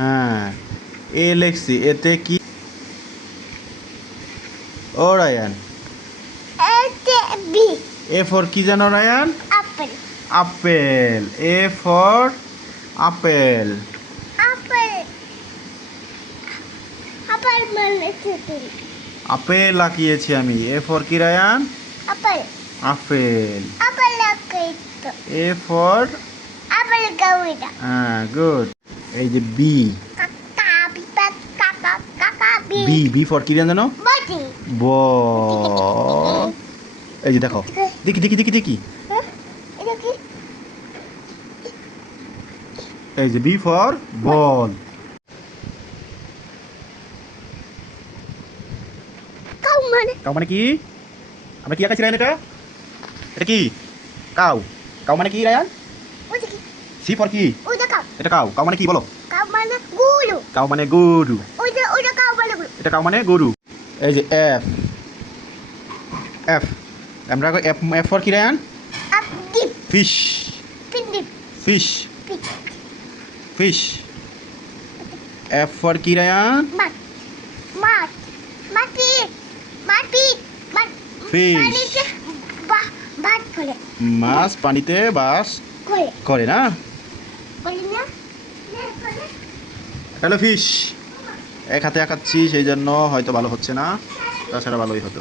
হ্যাঁ, এ লিখছি, এতে কি? ও রায়ান, এতে বি। এ ফর কি জানো Ryan? Apple. Apple. A for apple. Apple. Apple মানে তেঁতুল। আপেল আঁকিয়েছি আমি। এ ফর কি রায়ান? আপেল। আপেল। আপেল লাগাইতো। এ ফর আপেল গাউইটা। হ্যাঁ, গুড। এই যে বি। কাকা বিপা কাকা কাকা বি। বি, বি ফর কি জানো? বডি। বল। এই যে দেখো, দেখি দেখি দেখি দেখি, এটা কি? এই যে বি ফর বল। কাউ মানে? কাউ মানে কি? আমরা কি আঁকাইছি রায়ান? এটা এটা কি? কাউ। কাউ মানে কি রায়ান? ওটা কি? সি ফর কি? ওটা কাউ। এটা কাউ। কাউ মানে কি বলো? কাউ মানে গুলু। কাউ মানে গরু। ওটা কাউ মানে গুলু। এটা কাউ মানে গরু। এই যে এফ। এফ, আমরা এফ, এফ ফর কি রায়ান? আপ ডিপ। ফিশ। পিন্ডিপ। ফিশ। পিক। ফিশ। এফ ফর কি রায়ান? মাট। মাট। মাটি। মাটি। মাট। Fish. পানিতে ভাত করে। মাছ পানিতে বাস করে। করে না? বলি না? Hello fish. এক হাতে আঁকাচ্ছি, সেই জন্য হয়তো ভালো হচ্ছে না, তাছাড়া ভালোই হতো।